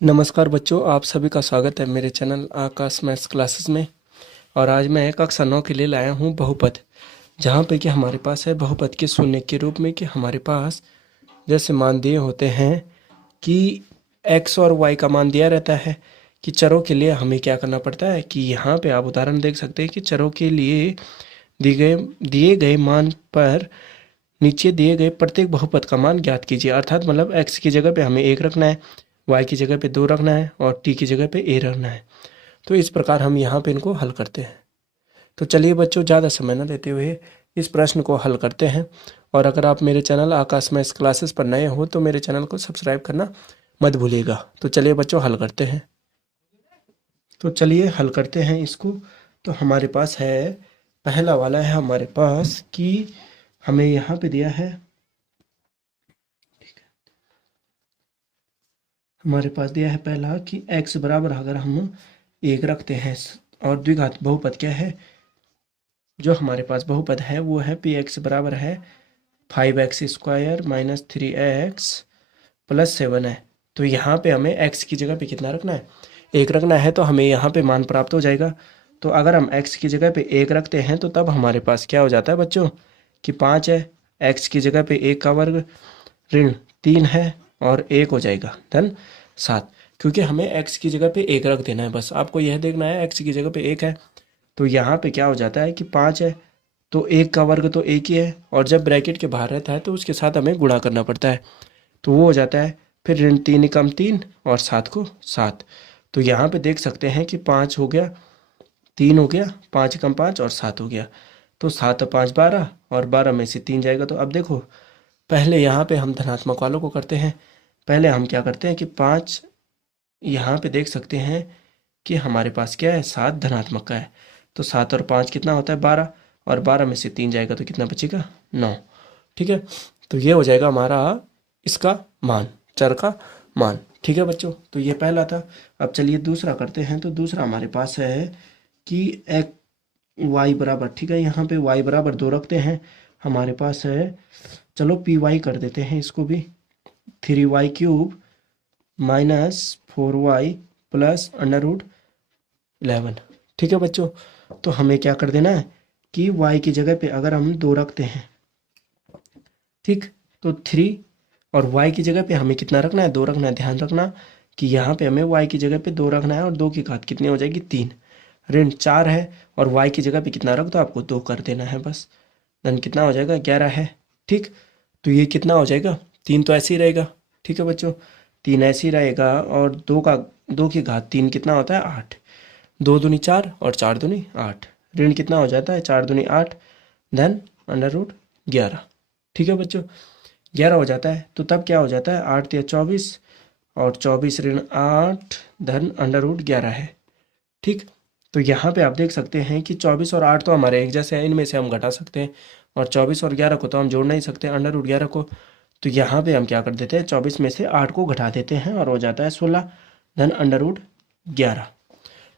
नमस्कार बच्चों, आप सभी का स्वागत है मेरे चैनल आकाश मैथ्स क्लासेस में। और आज मैं कक्षा 9 के लिए लाया हूँ बहुपद, जहाँ पे कि हमारे पास है बहुपद के शून्य के रूप में कि हमारे पास जैसे मान दिए होते हैं कि x और y का मान दिया रहता है कि चरों के लिए हमें क्या करना पड़ता है कि यहाँ पे आप उदाहरण देख सकते हैं कि चरों के लिए दिए गए मान पर नीचे दिए गए प्रत्येक बहुपद का मान ज्ञात कीजिए। अर्थात मतलब x की जगह पे हमें 1 रखना है, y की जगह पे 2 रखना है और t की जगह पे a रखना है। तो इस प्रकार हम यहाँ पे इनको हल करते हैं। तो चलिए बच्चों, ज़्यादा समय न लेते हुए इस प्रश्न को हल करते हैं। और अगर आप मेरे चैनल आकाश मैथ्स क्लासेस पर नए हो तो मेरे चैनल को सब्सक्राइब करना मत भूलिएगा। तो चलिए बच्चों, हल करते हैं। तो चलिए हल करते हैं इसको। तो हमारे पास है, पहला वाला है हमारे पास कि हमें यहाँ पे दिया है, हमारे पास दिया है पहला कि x बराबर अगर हम 1 रखते हैं और द्विघात बहुपद क्या है, जो हमारे पास बहुपद है वो है पी एक्स बराबर है 5x² माइनस 3x प्लस 7 है। तो यहाँ पे हमें x की जगह पे कितना रखना है, 1 रखना है। तो हमें यहाँ पे मान प्राप्त हो जाएगा। तो अगर हम x की जगह पे 1 रखते हैं तो तब हमारे पास क्या हो जाता है बच्चों कि 5 है, x की जगह पे 1 का वर्ग ऋण 3 है और 1 हो जाएगा धन 7। क्योंकि हमें x की जगह पे 1 रख देना है, बस आपको यह देखना है x की जगह पे 1 है। तो यहाँ पे क्या हो जाता है कि 5 है तो 1 का वर्ग तो 1 ही है, और जब ब्रैकेट के बाहर रहता है तो उसके साथ हमें गुणा करना पड़ता है। तो वो हो जाता है फिर ऋण 3 एकम 3 और 7 को 7। तो यहाँ पे देख सकते हैं कि 5 हो गया, 3 हो गया, 5 एकम 5 और 7 हो गया। तो 7 और 5 12 और 12 में से 3 जाएगा। तो अब देखो, पहले यहाँ पे हम धनात्मक वालों को करते हैं। पहले हम क्या करते हैं कि 5, यहाँ पे देख सकते हैं कि हमारे पास क्या है, 7 धनात्मक का है। तो 7 और 5 कितना होता है 12, और 12 में से 3 जाएगा तो कितना बचेगा 9। ठीक है, तो ये हो जाएगा हमारा इसका मान, चर का मान। ठीक है बच्चों, तो ये पहला था। अब चलिए दूसरा करते हैं। तो दूसरा हमारे पास है कि एक y बराबर, ठीक है, यहाँ पे y बराबर 2 रखते हैं। हमारे पास है, चलो पी वाई कर देते हैं इसको भी, 3y³ माइनस 4y प्लस √11। ठीक है बच्चों, तो हमें क्या कर देना है कि y की जगह पे अगर हम 2 रखते हैं, ठीक, तो 3, और y की जगह पे हमें कितना रखना है, 2 रखना है। ध्यान रखना कि यहाँ पे हमें y की जगह पे 2 रखना है और 2 की घात कितनी हो जाएगी 3, ऋण 4 है, और y की जगह पे कितना रख दो, आपको 2 कर देना है बस। धन कितना हो जाएगा 11 है। ठीक, तो ये कितना हो जाएगा, 3 तो ऐसे ही रहेगा। ठीक है बच्चों, 3 ऐसे ही रहेगा, और 2 की घात 3 कितना होता है 8, 2 दूनी 4 और 4 दूनी 8, ऋण कितना हो जाता है 4 दूनी 8 धन √11। ठीक है बच्चों, 11 हो जाता है। तो तब क्या हो जाता है 8 या 24, और 24 ऋण 8 धन √11 है। ठीक, तो यहाँ पे आप देख सकते हैं कि 24 और 8 तो हमारे एक जैसे हैं, इनमें से हम घटा सकते हैं, और 24 और 11 को तो हम जोड़ नहीं सकते √11 को। तो यहाँ पे हम क्या कर देते हैं, 24 में से 8 को घटा देते हैं और हो जाता है 16 धन √11।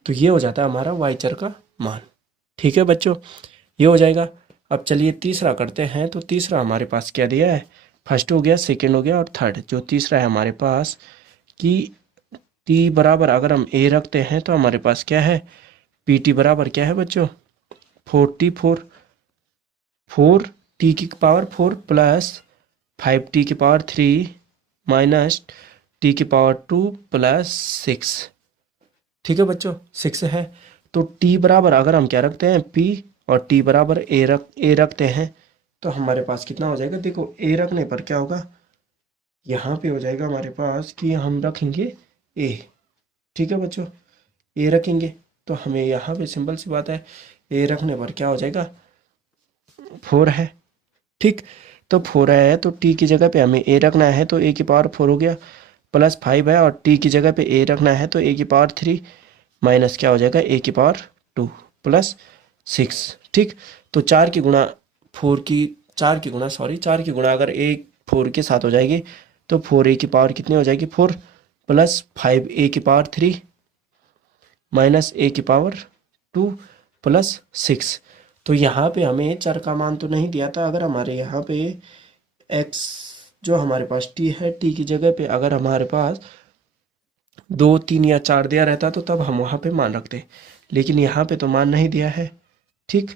तो ये हो जाता है हमारा y चर का मान। ठीक है बच्चों, ये हो जाएगा। अब चलिए तीसरा करते हैं। तो तीसरा हमारे पास क्या दिया है, फर्स्ट हो गया, सेकंड हो गया और थर्ड। जो तीसरा है हमारे पास कि t बराबर अगर हम a रखते हैं तो हमारे पास क्या है, pt बराबर क्या है बच्चों 4t की पावर 4 प्लस 5t की पावर 3 माइनस t की पावर 2 प्लस 6। ठीक है बच्चों, 6 है। तो t बराबर अगर हम क्या रखते हैं p, और t बराबर a रखते हैं तो हमारे पास कितना हो जाएगा, देखो a रखने पर क्या होगा, यहाँ पे हो जाएगा हमारे पास कि हम रखेंगे a। ठीक है बच्चों, a रखेंगे तो हमें यहाँ पे सिंपल सी बात है, a रखने पर क्या हो जाएगा 4 है। ठीक, तो 4 है तो t की जगह पे हमें a रखना है, तो a की पावर 4 हो गया, प्लस 5 है और t की जगह पे a रखना है तो a की पावर 3 माइनस क्या हो जाएगा a की पावर 2 प्लस 6। ठीक, तो 4 की गुणा 4 की गुणा अगर a 4 के साथ हो जाएगी तो 4a की पावर कितनी हो जाएगी 4 प्लस 5a की पावर 3 माइनस a की पावर 2 प्लस 6। तो यहाँ पे हमें चर का मान तो नहीं दिया था। अगर हमारे यहाँ पे x जो हमारे पास t है, t की जगह पे अगर हमारे पास 2, 3 या 4 दिया रहता तो तब हम वहाँ पे मान रखते, लेकिन यहाँ पे तो मान नहीं दिया है। ठीक,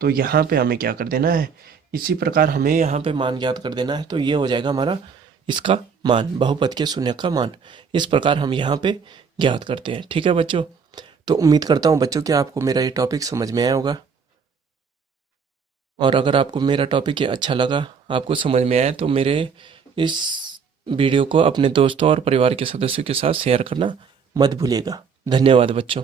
तो यहाँ पे हमें क्या कर देना है, इसी प्रकार हमें यहाँ पे मान ज्ञात कर देना है। तो ये हो जाएगा हमारा इसका मान, बहुपद के शून्य का मान। इस प्रकार हम यहाँ पे ज्ञात करते हैं। ठीक है बच्चों, तो उम्मीद करता हूँ बच्चों कि आपको मेरा ये टॉपिक समझ में आया होगा। और अगर आपको मेरा टॉपिक ये अच्छा लगा, आपको समझ में आया, तो मेरे इस वीडियो को अपने दोस्तों और परिवार के सदस्यों के साथ शेयर करना मत भूलिएगा। धन्यवाद बच्चों।